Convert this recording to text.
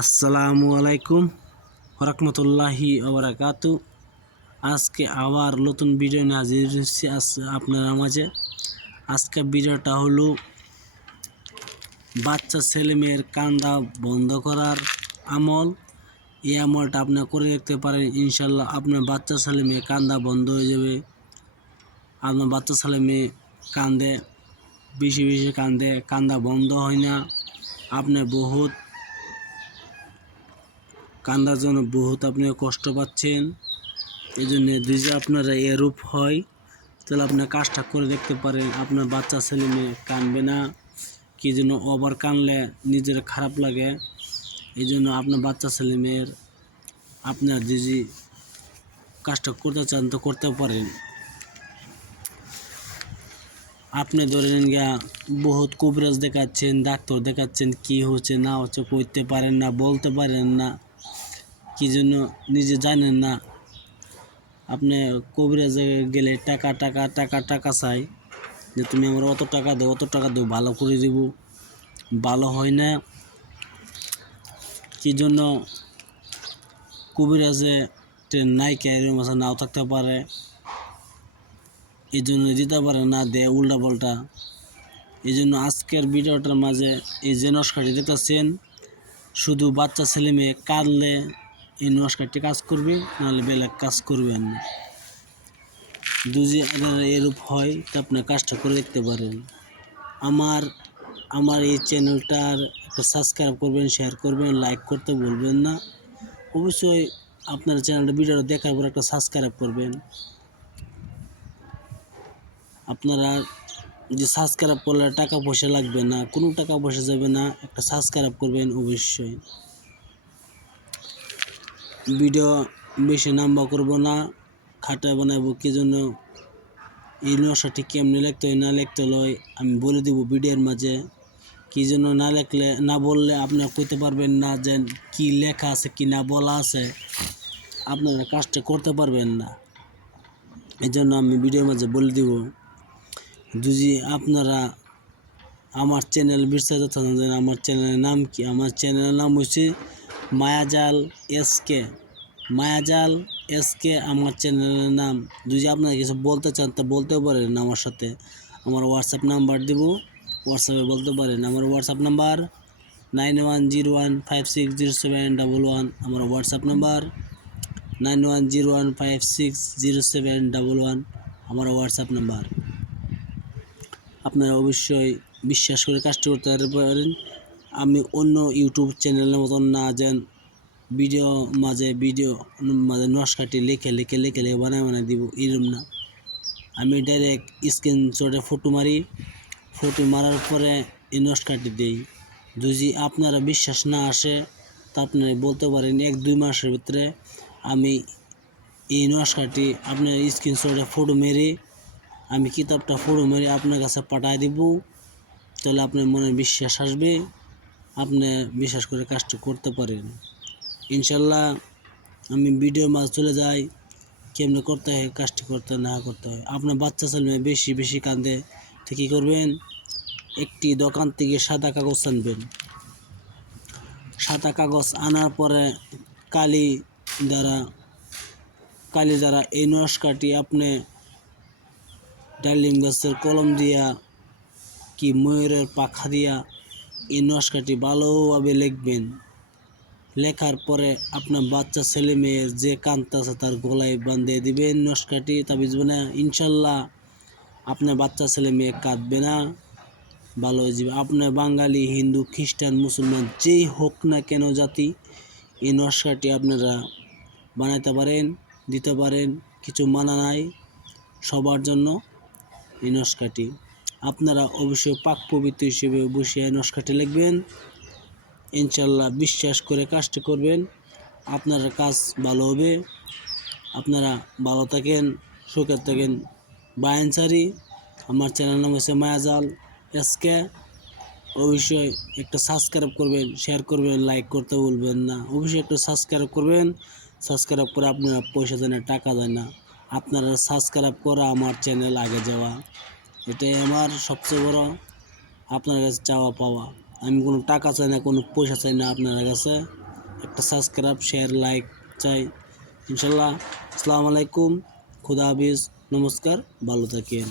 আসসালামু আলাইকুম রহমতুল্লাহি ওবরাকাতু। আজকে আবার নতুন ভিডিও নিয়ে হাজির হচ্ছি আপনারা মাঝে। আজকে ভিডিওটা হলো বাচ্চা ছেলে মেয়ের কান্দা বন্ধ করার আমল। এই আমলটা আপনি করে দেখতে পারেন ইনশাল্লাহ আপনার বাচ্চা ছেলে মেয়ে কান্দা বন্ধ হয়ে যাবে। আপনার বাচ্চা ছেলে মেয়ে কান্দে, বেশি বেশি কান্দে, কান্দা বন্ধ হয় না। আপনি বহুত কান্দার জন্য বহুত আপনি কষ্ট পাচ্ছেন। এই জন্য যদি আপনারা এরূপ হয়, তাহলে আপনি কাজটা করে দেখতে পারেন, আপনার বাচ্চা ছেলে মেয়ে কানবে না। কি জন্য ওভার কানলে নিজের খারাপ লাগে। এই জন্য আপনার বাচ্চা ছেলে মেয়ের আপনার যদি কাজটা করতে চান, তো করতে পারেন। আপনি ধরে নিন গিয়া বহুত কুবরাজ দেখাচ্ছেন, ডাক্তার দেখাচ্ছেন, কি হচ্ছে না হচ্ছে করতে পারেন না, বলতে পারেন না। কি জন্য নিজে জানেন না। আপনি কবিরাজে গেলে টাকা টাকা টাকা টাকা চাই। যে তুমি আমার অত টাকা দাও, অত টাকা দেবো ভালো করে দেব। ভালো হয় না। কি জন্য কবিরাজে ট্রেন নায়িকা এরকম আছে, নাও থাকতে পারে। এই জন্য দিতে পারে না, দেয় উল্টা পাল্টা। এই জন্য আজকের ভিডিওটার মাঝে এই যে নস্কারটি দেখতেছেন, শুধু বাচ্চা ছেলে মেয়ে কাঁদলে এই নস্কারটি কাজ করবে, নাহলে বেলেগ কাজ করবেন না। যদি এরূপ হয়, তা আপনার কাজটা করে দেখতে পারেন। আমার আমার এই চ্যানেলটার একটা সাবস্ক্রাইব করবেন শেয়ার করবেন লাইক করতে বলবেন না। অবশ্যই আপনার চ্যানেলটা ভিডিওটা দেখার পর একটা সাবস্ক্রাইব করবেন। আপনারা যে সাবস্ক্রাইব করলে টাকা পয়সা লাগবে না, কোনো টাকা পয়সা যাবে না, একটা সাবস্ক্রাইব করবেন অবশ্যই। ভিডিও বেশি নাম্বা করব না, খাটায় বানাবো কি জন্য? এই নশাটি কেমনি লিখতে হয় না লিখতে লয় আমি বলে দিব ভিডিওর মাঝে। কি জন্য না লেখলে, না বললে আপনারা কইতে পারবেন না যে কি লেখা আছে, কি না বলা আছে। আপনারা কাজটা করতে পারবেন না। এই জন্য আমি ভিডিওর মাঝে বলে দিব, যদি আপনারা আমার চ্যানেল জানেন আমার চ্যানেলের নাম কি? আমার চ্যানেলের নাম হচ্ছে মায়াজাল এসকে মায়াজাল এসকে আমার চ্যানেলের নাম। যদি আপনারা কিছু বলতে চান, তা বলতেও পারেন আমার সাথে। আমার হোয়াটসঅ্যাপ নাম্বার দিব। হোয়াটসঅ্যাপে বলতে পারেন। আমার WhatsApp number nine one zero one five six zero seven double one. আমার WhatsApp number nine one zero one five six zero seven double one. আমার হোয়াটসঅ্যাপ নাম্বার। আপনারা অবশ্যই বিশ্বাস করে কাজটি করতে পারেন। আমি অন্য ইউটিউব চ্যানেলের মতন না যেন ভিডিও মাঝে ভিডিও মাঝে নস্কাটি লিখে লিখে লিখে লিখে বানায় বানায় দিব, এরম না। আমি ডাইরেক্ট স্ক্রিনশটে ফটো মারি। ফটো মারার পরে এই নস্কাটি দিই। যদি আপনারা বিশ্বাস না আসে, তা আপনারা বলতে পারেন এক, দুই মাসের ভিতরে আমি এই নস্কাটি আপনার স্ক্রিনশটে ফটো মেরে, আমি কিতাবটা ফটো মেরে আপনার কাছে পাঠায় দিব। তাহলে আপনার মনে বিশ্বাস আসবে। আপনি বিশ্বাস করে কাজটা করতে পারেন। ইনশাল্লাহ আমি ভিডিওর মাঝে চলে যাই, কেমনে করতে হয়, কাজটি করতে না করতে হয়। আপনার বাচ্চা ছেলে মেয়ে বেশি বেশি কান্দে তো কী করবেন? একটি দোকান থেকে সাদা কাগজ আনবেন। সাদা কাগজ আনার পরে কালি দ্বারা কালি দ্বারা এই নস্কাটি আপনি ডালিম গাছের কলম দিয়া কি ময়ূরের পাখা দিয়া এই নস্কাটি ভালোভাবে লিখবেন। লেখার পরে আপনার বাচ্চা, ছেলে মেয়ে যে কান্তা আছে তার গলায় বাঁধিয়ে দিবেন নস্কাটি তা বুঝবে না ইনশাল্লাহ আপনার বাচ্চা, ছেলে মেয়ে কাঁদবে না। ভালো হয়ে যাবে। আপনার বাঙালি, হিন্দু, খ্রিস্টান, মুসলমান, যেই হোক না কেন জাতি, এই নস্কাটি আপনারা বানাইতে পারেন, দিতে পারেন। কিছু মানা নাই সবার জন্য এই নস্কাটি আপনারা অবশ্যই পাক পবিত্র হিসেবে বসে নস্কাটি লিখবেন। ইনশাল্লাহ বিশ্বাস করে কাজটি করবেন। আপনার কাজ ভালো হবে। আপনারা ভালো থাকেন, সুখে থাকেন। বায়ানসারি আমার চ্যানেল নাম হচ্ছে মায়াজাল এসকে অবশ্যই একটা সাবস্ক্রাইব করবেন শেয়ার করবেন লাইক করতে বলবেন না। অবশ্যই একটা সাবস্ক্রাইব করবেন। সাবস্ক্রাইব করে আপনারা পয়সা দেন, টাকা দেন না। আপনারা সাবস্ক্রাইব করা আমার চ্যানেল আগে যাওয়া। এটাই আমার সবচেয়ে বড় আপনার কাছে চাওয়া পাওয়া। আমি কোনো টাকা চাই না, কোনো পয়সা চাই না আপনার কাছে। একটা সাবস্ক্রাইব শেয়ার লাইক চাই। ইনশাল্লাহ, আসসালামু আলাইকুম। খুদা হাফিজ। নমস্কার। ভালো থাকেন।